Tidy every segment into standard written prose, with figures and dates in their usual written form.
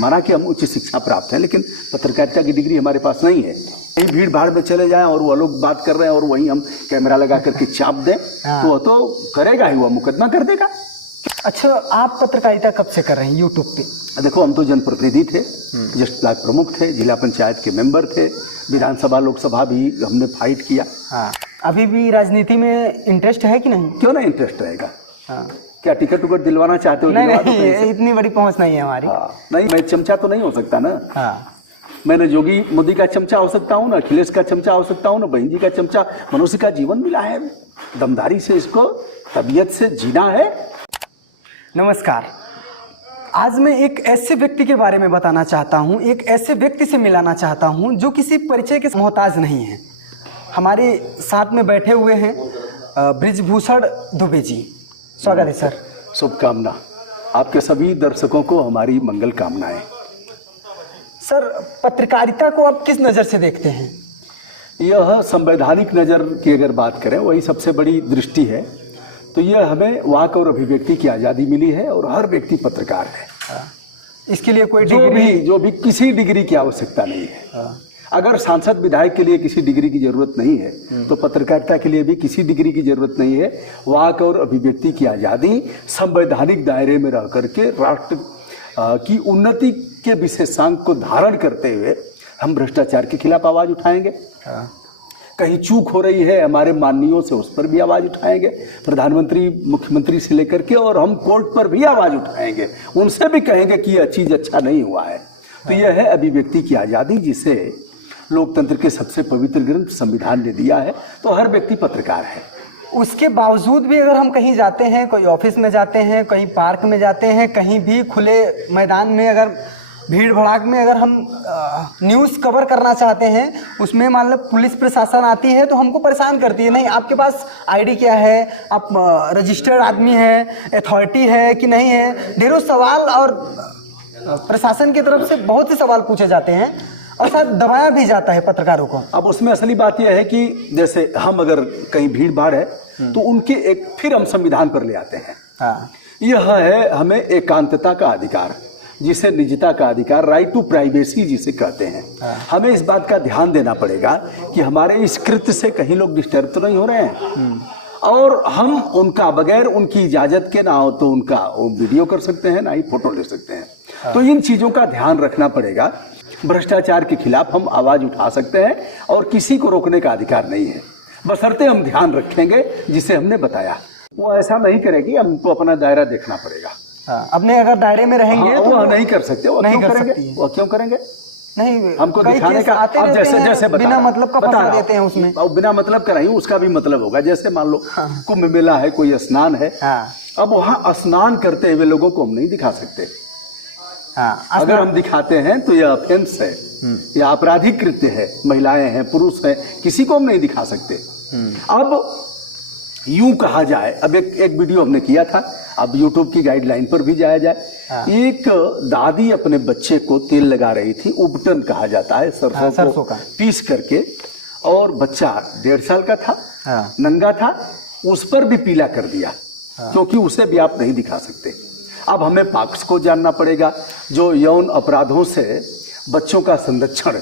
माना कि हम उच्च शिक्षा प्राप्त हैं, लेकिन पत्रकारिता की डिग्री हमारे पास नहीं है। कहीं भीड़ भाड़ में चले जाएं और वो लोग बात कर रहे हैं और वहीं हम कैमरा लगा करके चाप दें तो वो तो करेगा ही, वो मुकदमा कर देगा। अच्छा, आप पत्रकारिता कब से कर रहे हैं यूट्यूब पे? देखो, हम तो जनप्रतिनिधि थे, जस्ट ब्लॉक प्रमुख थे, जिला पंचायत के मेंबर थे, विधानसभा लोकसभा भी हमने फाइट किया। हाँ, अभी भी राजनीति में इंटरेस्ट है कि नहीं? क्यों ना इंटरेस्ट रहेगा। हाँ, क्या टिकट उकट दिलवाना चाहते हो? नहीं, इतनी बड़ी पहुंच नहीं है हमारी। हाँ, नहीं, मैं चमचा तो नहीं हो सकता ना। हाँ, मैंने जोगी मोदी का चमचा हो सकता हूँ ना, अखिलेश का चमचा हो सकता हूँ ना, बहन जी का चमचा। मनुष्य का जीवन मिला है, दमदारी से इसको तबीयत से जीना है। नमस्कार। आज मैं एक ऐसे व्यक्ति के बारे में बताना चाहता हूँ, एक ऐसे व्यक्ति से मिलाना चाहता हूँ जो किसी परिचय के मोहताज नहीं है। हमारे साथ में बैठे हुए हैं बृजभूषण दुबे जी। स्वागत है सर। शुभकामना। आपके सभी दर्शकों को हमारी मंगल कामनाएं। सर, पत्रकारिता को आप किस नज़र से देखते हैं? यह संवैधानिक नज़र की अगर बात करें, वही सबसे बड़ी दृष्टि है। तो यह हमें वाक और अभिव्यक्ति की आज़ादी मिली है और हर व्यक्ति पत्रकार है। इसके लिए कोई जो भी किसी डिग्री की आवश्यकता नहीं है। अगर सांसद विधायक के लिए किसी डिग्री की जरूरत नहीं है तो पत्रकारिता के लिए भी किसी डिग्री की जरूरत नहीं है। वाक और अभिव्यक्ति की आज़ादी संवैधानिक दायरे में रह करके राष्ट्र की उन्नति के विशेषांक को धारण करते हुए हम भ्रष्टाचार के खिलाफ आवाज उठाएंगे। कहीं चूक हो रही है हमारे माननीयों से, उस पर भी आवाज उठाएंगे। प्रधानमंत्री, मुख्यमंत्री से लेकर के और हम कोर्ट पर भी आवाज उठाएंगे, उनसे भी कहेंगे कि यह चीज अच्छा नहीं हुआ है। तो यह है अभिव्यक्ति की आज़ादी, जिसे लोकतंत्र के सबसे पवित्र ग्रंथ संविधान ने दिया है। तो हर व्यक्ति पत्रकार है। उसके बावजूद भी अगर हम कहीं जाते हैं, कोई ऑफिस में जाते हैं, कहीं पार्क में जाते हैं, कहीं भी खुले मैदान में, अगर भीड़ भड़ाक में अगर हम न्यूज़ कवर करना चाहते हैं, उसमें मान लो पुलिस प्रशासन आती है तो हमको परेशान करती है। नहीं, आपके पास आईडी क्या है, आप रजिस्टर्ड आदमी है, अथॉरिटी है कि नहीं है। ढेरों सवाल और प्रशासन की तरफ से बहुत से सवाल पूछे जाते हैं और साथ दबाया भी जाता है पत्रकारों को। अब उसमें असली बात यह है कि जैसे हम अगर कहीं भीड़ भाड़ है तो उनके एक फिर हम संविधान पर ले आते हैं। हाँ, यह है हमें एकांतता का अधिकार, जिसे निजता का अधिकार, राइट टू प्राइवेसी जिसे कहते हैं। हमें इस बात का ध्यान देना पड़ेगा कि हमारे इस कृत्य से कहीं लोग डिस्टर्ब तो नहीं हो रहे हैं और हम उनका बगैर उनकी इजाजत के ना हो तो उनका वीडियो कर सकते हैं, ना ही फोटो ले सकते हैं। तो इन चीजों का ध्यान रखना पड़ेगा। भ्रष्टाचार के खिलाफ हम आवाज उठा सकते हैं और किसी को रोकने का अधिकार नहीं है, बशर्ते हम ध्यान रखेंगे जिसे हमने बताया। वो ऐसा नहीं करेगी, हमको अपना दायरा देखना पड़ेगा। अपने अगर दायरे में रहेंगे तो वो नहीं कर सकते। वो नहीं क्यों कर करेंगे? सकती है। वो क्यों करेंगे? नहीं, हमको दिखाने का। अब जैसे बिना मतलब का फंसा देते हैं उसमें। और बिना मतलब का नहीं, उसका भी मतलब होगा। जैसे मान लो कुंभ मेला है, कोई स्नान है, अब वहाँ स्नान करते हुए लोगों को हम नहीं दिखा सकते। अगर हम दिखाते हैं तो यह ऑफेंस है, यह आपराधिक कृत्य है। महिलाएं हैं, पुरुष हैं, किसी को हम नहीं दिखा सकते। अब यूं कहा जाए, अब एक वीडियो हमने किया था, अब यूट्यूब की गाइडलाइन पर भी जाया जाए। एक दादी अपने बच्चे को तेल लगा रही थी, उबटन कहा जाता है, सरसों का पीस करके, और बच्चा 1.5 साल का था, नंगा था, उस पर भी पीला कर दिया क्योंकि उसे भी आप नहीं दिखा सकते। अब हमें पक्ष को जानना पड़ेगा, जो यौन अपराधों से बच्चों का संरक्षण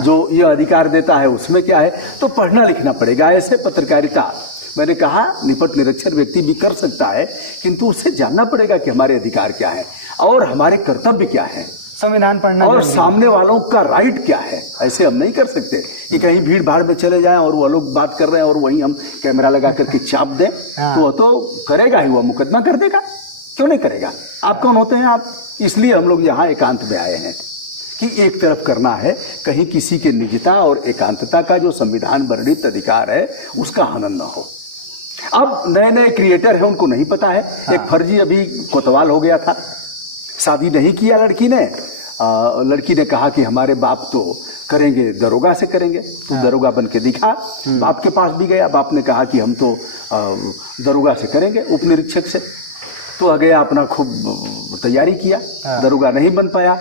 जो यह अधिकार देता है उसमें क्या है, तो पढ़ना लिखना पड़ेगा। ऐसे पत्रकारिता, मैंने कहा, निपट निरक्षर व्यक्ति भी कर सकता है, किंतु उसे जानना पड़ेगा कि हमारे अधिकार क्या है और हमारे कर्तव्य क्या है, संविधान पढ़ना और सामने वालों का राइट क्या है। ऐसे हम नहीं कर सकते कि कहीं भीड़ भाड़ में चले जाएं और वो लोग बात कर रहे हैं और वहीं हम कैमरा लगा करके चाप दें तो वो तो करेगा ही, वो मुकदमा कर देगा। क्यों नहीं करेगा? आप कौन होते हैं? आप। इसलिए हम लोग यहाँ एकांत में आए हैं कि एक तरफ करना है, कहीं किसी के निजता और एकांतता का जो संविधान वर्णित अधिकार है उसका हनन न हो। अब नए नए क्रिएटर हैं, उनको नहीं पता है। एक फर्जी अभी कोतवाल हो गया था, शादी नहीं किया लड़की ने कहा कि हमारे बाप तो करेंगे, दरोगा से करेंगे। तो दरोगा बन के दिखा, बाप के पास भी गया, बाप ने कहा कि हम तो दरोगा से करेंगे, उप निरीक्षक से। तो गया, अपना खूब तैयारी किया, दरोगा नहीं बन पाया।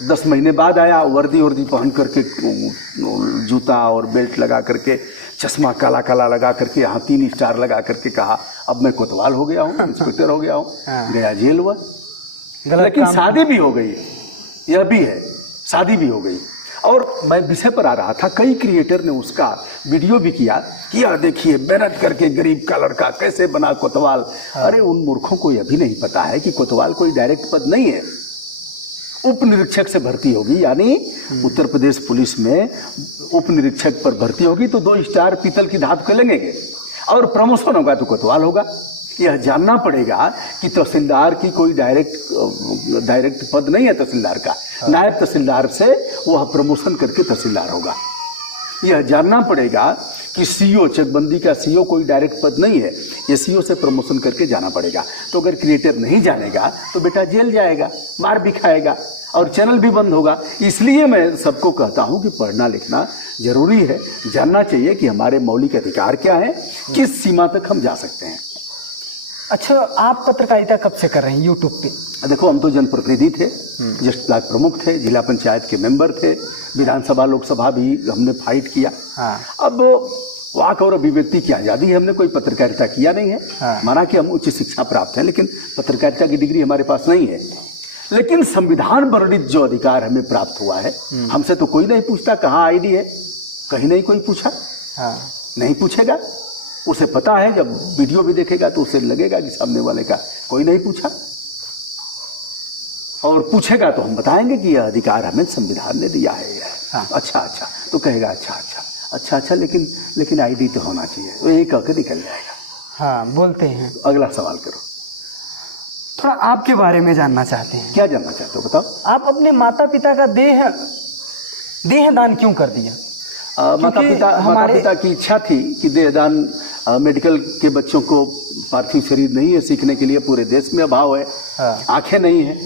10 महीने बाद आया, वर्दी पहन करके, जूता और बेल्ट लगा करके, चश्मा काला काला लगा करके, यहाँ 3 स्टार लगा करके कहा अब मैं कोतवाल हो गया हूँ, इंस्पेक्टर हो गया हूँ। गया जेल हुआ। लेकिन शादी भी हो गई, यह भी है, शादी भी हो गई। और मैं विषय पर आ रहा था, कई क्रिएटर ने उसका वीडियो भी किया कि यह देखिए मेहनत करके गरीब का लड़का कैसे बना कोतवाल। अरे उन मूर्खों को यह भी नहीं पता है कि कोतवाल कोई डायरेक्ट पद नहीं है, उप निरीक्षक से भर्ती होगी, यानी उत्तर प्रदेश पुलिस में उप निरीक्षक पर भर्ती होगी तो 2 स्टार पीतल की धाप के लगेंगे, और प्रमोशन होगा तो कोतवाल होगा। यह जानना पड़ेगा कि तहसीलदार की कोई डायरेक्ट पद नहीं है तहसीलदार का, नायब तहसीलदार से वह प्रमोशन करके तहसीलदार होगा। यह जानना पड़ेगा कि सीओ, चकबंदी का सीओ कोई डायरेक्ट पद नहीं है, ये सीओ से प्रमोशन करके जाना पड़ेगा। तो अगर क्रिएटर नहीं जानेगा तो बेटा जेल जाएगा, मार भी खाएगा और चैनल भी बंद होगा। इसलिए मैं सबको कहता हूं कि पढ़ना लिखना जरूरी है, जानना चाहिए कि हमारे मौलिक अधिकार क्या है, किस सीमा तक हम जा सकते हैं। अच्छा, आप पत्रकारिता कब से कर रहे हैं यूट्यूब पे? देखो, हम तो जनप्रतिनिधि थे, जस्ट ब्लॉक प्रमुख थे, जिला पंचायत के मेंबर थे, विधानसभा लोकसभा भी हमने फाइट किया। अब वाक और अभिव्यक्ति की आज़ादी, हमने कोई पत्रकारिता किया नहीं है। माना कि हम उच्च शिक्षा प्राप्त हैं, लेकिन पत्रकारिता की डिग्री हमारे पास नहीं है। लेकिन संविधान वर्णित जो अधिकार हमें प्राप्त हुआ है, हमसे तो कोई नहीं पूछता कहाँ आईडी है, कहीं नहीं कोई पूछा, नहीं पूछेगा। उसे पता है, जब वीडियो भी देखेगा तो उसे लगेगा कि सामने वाले का कोई नहीं पूछा, और पूछेगा तो हम बताएंगे कि यह अधिकार हमें संविधान ने दिया है। अच्छा अच्छा तो कहेगा अच्छा, लेकिन आईडी तो होना चाहिए, वो यही कह के निकल जाएगा। बोलते हैं। तो अगला सवाल करो। थोड़ा आपके बारे में जानना चाहते हैं। क्या जानना चाहते हो, बताओ। आप अपने माता पिता का देहदान क्यों कर दिया? माता पिता की इच्छा थी कि देहदान, मेडिकल के बच्चों को पार्थिव शरीर नहीं है सीखने के लिए, पूरे देश में अभाव है, आंखें नहीं है,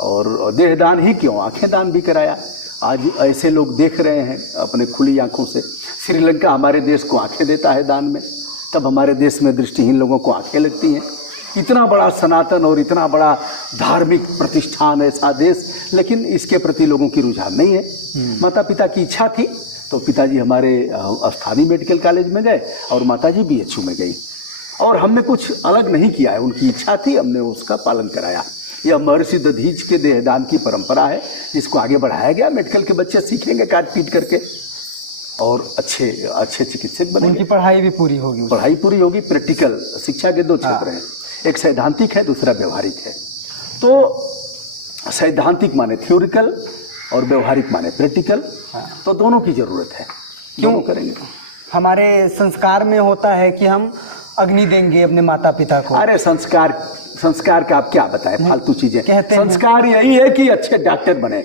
और देहदान ही क्यों, आंखें दान भी कराया। आज ऐसे लोग देख रहे हैं अपने खुली आंखों से। श्रीलंका हमारे देश को आंखें देता है दान में, तब हमारे देश में दृष्टिहीन लोगों को आंखें लगती हैं। इतना बड़ा सनातन और इतना बड़ा धार्मिक प्रतिष्ठान ऐसा देश, लेकिन इसके प्रति लोगों की रुझान नहीं है। माता पिता की इच्छा थी तो पिताजी हमारे स्थानीय मेडिकल कॉलेज में गए और माताजी BHU में गई, और हमने कुछ अलग नहीं किया है, उनकी इच्छा थी, हमने उसका पालन कराया। यह महर्षि दधीच के देहदान की परंपरा है, जिसको आगे बढ़ाया गया। मेडिकल के बच्चे सीखेंगे काट पीट करके और अच्छे चिकित्सक बनेंगे। उनकी पढ़ाई भी पूरी होगी। पढ़ाई पूरी होगी। प्रैक्टिकल शिक्षा के 2 क्षेत्र हैं, एक सैद्धांतिक है, दूसरा व्यवहारिक है। तो सैद्धांतिक माने थ्योरिकल और व्यवहारिक माने प्रैक्टिकल, तो दोनों की जरूरत है। क्यों करेंगे? हमारे संस्कार में होता है कि हम अग्नि देंगे अपने माता पिता को। अरे संस्कार का आप क्या बताएं, फालतू चीजें। संस्कार हैं। यही है कि अच्छे डॉक्टर बने।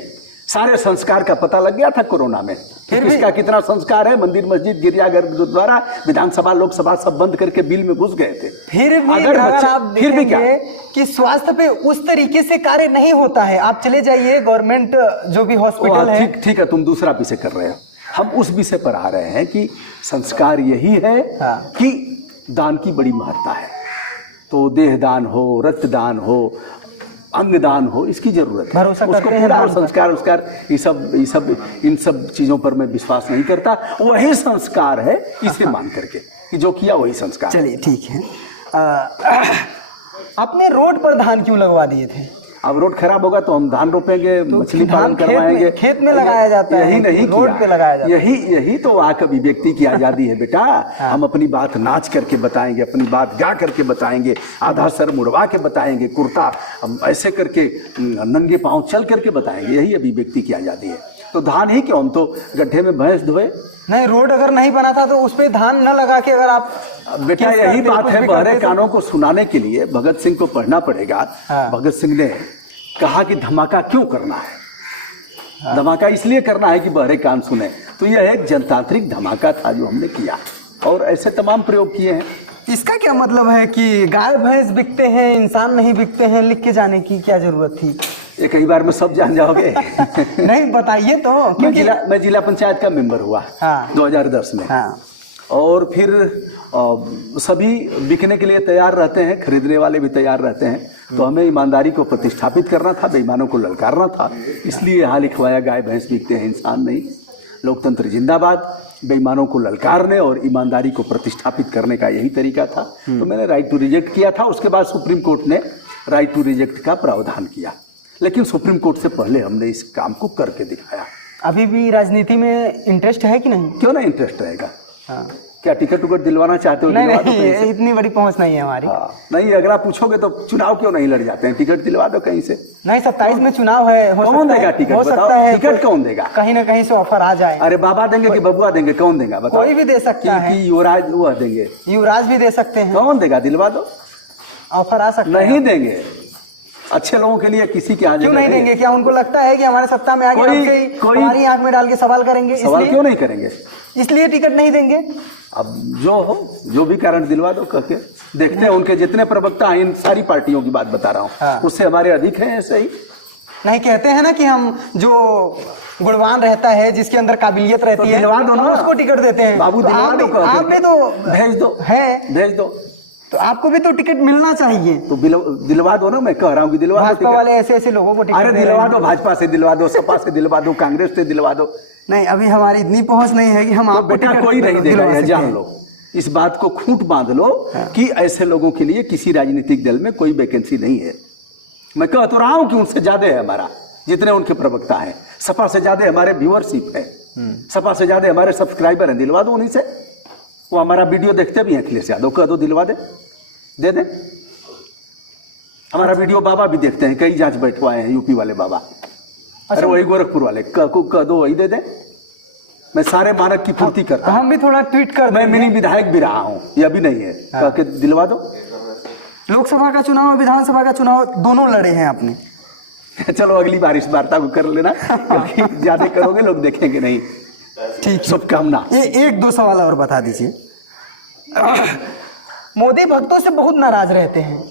सारे संस्कार का पता लग गया था कोरोना में। फिर इसका कितना संस्कार है, मंदिर मस्जिद गिरजाघर गुरुद्वारा विधानसभा लोकसभा सब बंद करके बिल में घुस गए थे। फिर भी अगर आप देखेंगे कि स्वास्थ्य पे उस तरीके से कार्य नहीं होता है। आप चले जाइए गवर्नमेंट जो भी हॉस्पिटल है। ठीक है, तुम दूसरा विषय कर रहे हो, हम उस विषय पर आ रहे हैं कि संस्कार यही है कि दान की बड़ी महत्ता है। तो देहदान हो, रक्तदान हो, अंगदान हो, इसकी जरूरत है। उसको पूरा संस्कार इन सब चीजों पर मैं विश्वास नहीं करता। वही संस्कार है, इसे मान करके कि जो किया वही संस्कार। चलिए ठीक है। आपने रोड पर धान क्यों लगवा दिए थे? अब रोड खराब होगा तो हम धान रोपेंगे, तो मछली पालन करवाएंगे। खेत में लगाया जाता है, यही नहीं रोड पे लगाया जाता है। यही तो वाक अभिव्यक्ति की आजादी है बेटा। हम अपनी बात नाच करके बताएंगे, अपनी बात गा करके बताएंगे, आधा सर मुड़वा के बताएंगे, कुर्ता हम ऐसे करके नंगे पांव चल करके बताएंगे। यही अभिव्यक्ति की आजादी है। तो धान ही क्यों, हम तो गड्ढे में भैंस धोए। नहीं, रोड अगर नहीं बना था तो उस पे धान न लगा के, अगर आप बेटा यही बात है, बहरे कानों को सुनाने के लिए भगत सिंह को पढ़ना पड़ेगा। भगत सिंह ने कहा कि धमाका क्यों करना है, धमाका इसलिए करना है कि बहरे कान सुने। तो यह एक जनतांत्रिक धमाका था जो हमने किया, और ऐसे तमाम प्रयोग किए हैं। इसका क्या मतलब है कि गाय भैंस बिकते हैं, इंसान नहीं बिकते हैं? लिख के जाने की क्या जरूरत थी? ये कई बार में सब जान जाओगे। नहीं बताइए तो। मैं जिला पंचायत का मेंबर हुआ 2010 में। और फिर सभी बिकने के लिए तैयार रहते हैं, खरीदने वाले भी तैयार रहते हैं। तो हमें ईमानदारी को प्रतिष्ठापित करना था, बेईमानों को ललकारना था। इसलिए यहाँ लिखवाया गाय भैंस बिकते हैं, इंसान नहीं। लोकतंत्र जिंदाबाद। बेईमानों को ललकारने और ईमानदारी को प्रतिष्ठापित करने का यही तरीका था। तो मैंने राइट टू रिजेक्ट किया था। उसके बाद सुप्रीम कोर्ट ने राइट टू रिजेक्ट का प्रावधान किया। लेकिन सुप्रीम कोर्ट से पहले हमने इस काम को करके दिखाया। अभी भी राजनीति में इंटरेस्ट है कि नहीं? क्यों नहीं इंटरेस्ट रहेगा? हाँ। क्या टिकट उकट दिलवाना चाहते हो? नहीं, दिलवा दो नहीं, कहीं से। इतनी बड़ी पहुंच नहीं है हमारी। हाँ, नहीं, अगर आप पूछोगे तो चुनाव क्यों नहीं लड़ जाते हैं, टिकट दिलवा दो कहीं से। नहीं, 27 में चुनाव है, कौन देगा टिकट? हो बताओ, सकता है टिकट कौन देगा? कहीं ना कहीं से ऑफर आ जाए। अरे बाबा देंगे कि बबुआ देंगे, कौन देगा बताओ? कोई भी दे सकता है। कि युवराज वो देंगे? युवराज भी दे सकते हैं। कौन देगा? दिलवा दो। ऑफर आ सकता है। नहीं देंगे, अच्छे लोगों के लिए किसी के क्यों नहीं देंगे? क्या उनको लगता है कि हमारे सत्ता में आगे हमारी आंख में डाल के सवाल करेंगे? सवाल क्यों नहीं करेंगे? इसलिए टिकट नहीं देंगे। अब जो भी कारण दिलवा दो करके देखते हैं। उनके जितने प्रवक्ता हैं, इन सारी पार्टियों की बात बता रहा हूँ, हाँ। उससे हमारे अधिक हैं ऐसे ही। नहीं, कहते हैं ना कि हम जो गुणवान रहता है, जिसके अंदर काबिलियत रहती है, दिलवा दो ना, उसको टिकट देते हैं। बाबू दिलवा दो, आप भी तो भेज दो, भेज दो, तो आपको भी तो टिकट मिलना चाहिए। तो दिलवा दो ना, मैं कह रहा हूँ कि दिलवा दो। भाजपा वाले ऐसे ऐसे लोगों को टिकट अरे दिलवा दो, भाजपा से दिलवा दो, सपा से दिलवा दो, कांग्रेस से दिलवा दो। नहीं, अभी हमारी इतनी पहुंच नहीं है कि हम आप बेटा कोई नहीं देगा, यह जान लो। इस बात को खूंट बांध लो कि ऐसे लोगों के लिए किसी राजनीतिक दल में कोई वैकेंसी नहीं है। मैं कह तो रहा हूं कि उनसे ज्यादा है हमारा, जितने उनके प्रवक्ता हैं। सपा से ज्यादा हमारे व्यूअरशिप है, सपा से ज्यादा हमारे सब्सक्राइबर हैं। दिलवा दो उन्हीं से। वो हमारा वीडियो देखते भी हैं अखिलेश यादव, कह दो दिलवा दे दे। हमारा वीडियो बाबा भी देखते हैं, कई जांच बैठवाए हैं यूपी वाले बाबा। अरे वही गोरखपुर वाले, कह दो वही दे दे। मैं सारे मानक की पूर्ति करता हूं। हम भी थोड़ा ट्वीट कर मैं मिनी विधायक भी रहा हूं, ये अभी नहीं है। कह के दिलवा दो। लोकसभा का चुनाव, विधानसभा का चुनाव दोनों लड़े हैं आपने। चलो अगली बार इस वार्ता को कर लेना, क्योंकि ज्यादा करोगे लोग देखेंगे नहीं। ठीक, शुभकामना। एक दो सवाल और बता दीजिए। मोदी भक्तों से बहुत नाराज रहते हैं।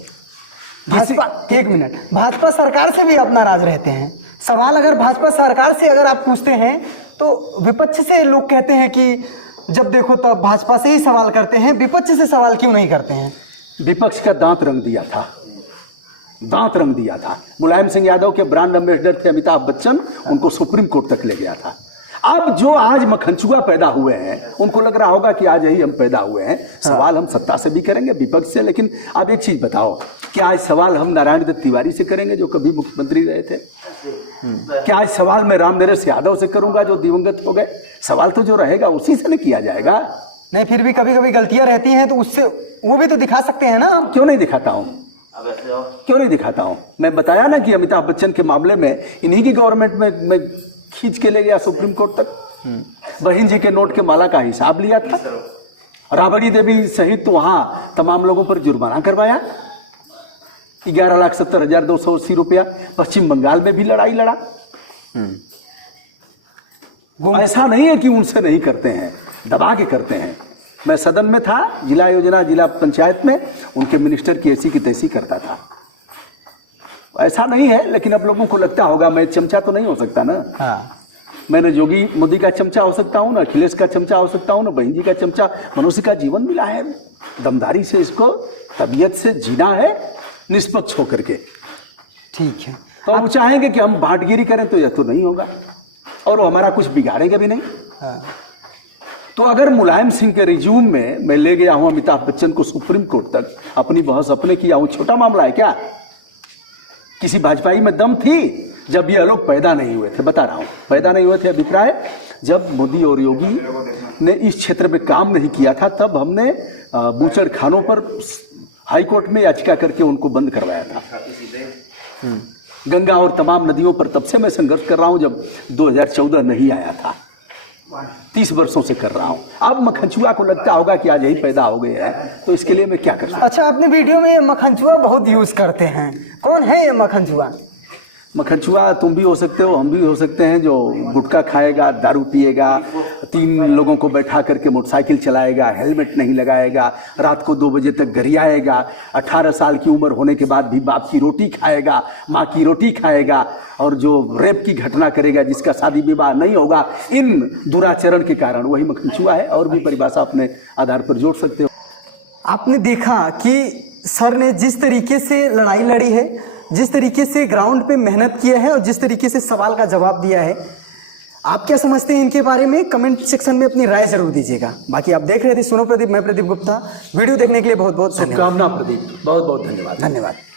भाजपा, एक मिनट, भाजपा सरकार से भी आप नाराज रहते हैं। सवाल अगर भाजपा सरकार से अगर आप पूछते हैं तो विपक्ष से लोग कहते हैं कि जब देखो तब भाजपा से ही सवाल करते हैं, विपक्ष से सवाल क्यों नहीं करते हैं? विपक्ष का दांत रंग दिया था, दांत रंग दिया था। मुलायम सिंह यादव के ब्रांड एम्बेसडर थे अमिताभ बच्चन, उनको सुप्रीम कोर्ट तक ले गया था। अब जो आज मखनचुआ पैदा हुए हैं, उनको लग रहा होगा कि आज ही हम पैदा हुए हैं। सवाल हम सत्ता से भी करेंगे, विपक्ष से। लेकिन आप एक चीज बताओ, क्या आज सवाल हम नारायण दत्त तिवारी से करेंगे जो कभी मुख्यमंत्री रहे थे? क्या आज सवाल मैं रामनरेश यादव से करूंगा जो दिवंगत हो गए? सवाल तो जो रहेगा उसी से न किया जाएगा। नहीं, फिर भी कभी कभी गलतियां रहती हैं तो उससे वो भी तो दिखा सकते हैं ना। क्यों नहीं दिखाता हूं? क्यों नहीं दिखाता हूं? मैं बताया ना कि अमिताभ बच्चन के मामले में इन्हीं की गवर्नमेंट में मैं खींच के ले गया सुप्रीम कोर्ट तक। बहन जी के नोट के माला का हिसाब लिया था। राबड़ी देवी सहित तो वहां तमाम लोगों पर जुर्माना करवाया, 11,70,280 रुपया। पश्चिम बंगाल में भी लड़ाई लड़ा। ऐसा नहीं है कि उनसे नहीं करते हैं, दबा के करते हैं। मैं सदन में था, जिला योजना, जिला पंचायत में, उनके मिनिस्टर की ऐसी की तैसी करता था। ऐसा नहीं है, लेकिन अब लोगों को लगता होगा मैं चमचा तो नहीं हो सकता ना। हाँ। मैंने जोगी मोदी का चमचा हो सकता हूँ ना, अखिलेश का चमचा हो सकता हूँ ना, बहन जी का चमचा। मनुष्य का जीवन मिला है, दमदारी से इसको तबीयत से जीना है, निष्पक्ष होकर के। ठीक है। तो अब चाहेंगे कि हम बांटगिरी करें तो यह तो नहीं होगा, और वो हमारा कुछ बिगाड़ेंगे भी नहीं। हाँ। तो अगर मुलायम सिंह के रिज्यूम में मैं ले गया हूं अमिताभ बच्चन को सुप्रीम कोर्ट तक, अपनी बहस अपने किया हूं, छोटा मामला है क्या? किसी भाजपाई में दम थी जब ये लोग पैदा नहीं हुए थे? बता रहा हूं, पैदा नहीं हुए थे। अभिप्राय, जब मोदी और योगी ने इस क्षेत्र में काम नहीं किया था, तब हमने बूचड़ खानों पर हाई कोर्ट में याचिका करके उनको बंद करवाया था। गंगा और तमाम नदियों पर तब से मैं संघर्ष कर रहा हूं, जब 2014 नहीं आया था। 30 वर्षों से कर रहा हूं। अब मखनचुआ को लगता होगा कि आज यही पैदा हो गए हैं, तो इसके लिए मैं क्या कर सकता हूं? अच्छा, अपने वीडियो में ये मखनचुआ बहुत यूज करते हैं, कौन है ये मखनचुआ? मखनचुआ तुम भी हो सकते हो, हम भी हो सकते हैं, जो गुटखा खाएगा, दारू पिएगा, 3 लोगों को बैठा करके मोटरसाइकिल चलाएगा, हेलमेट नहीं लगाएगा, रात को 2 बजे तक गरियाएगा, 18 साल की उम्र होने के बाद भी बाप की रोटी खाएगा, माँ की रोटी खाएगा, और जो रेप की घटना करेगा, जिसका शादी विवाह नहीं होगा इन दुराचरण के कारण, वही मखनचुआ है। और भी परिभाषा अपने आधार पर जोड़ सकते हो। आपने देखा कि सर ने जिस तरीके से लड़ाई लड़ी है, जिस तरीके से ग्राउंड पे मेहनत किया है, और जिस तरीके से सवाल का जवाब दिया है, आप क्या समझते हैं इनके बारे में? कमेंट सेक्शन में अपनी राय जरूर दीजिएगा। बाकी आप देख रहे थे सुनो प्रदीप, मैं प्रदीप गुप्ता। वीडियो देखने के लिए बहुत बहुत शुभकामना प्रदीप, बहुत बहुत धन्यवाद। धन्यवाद।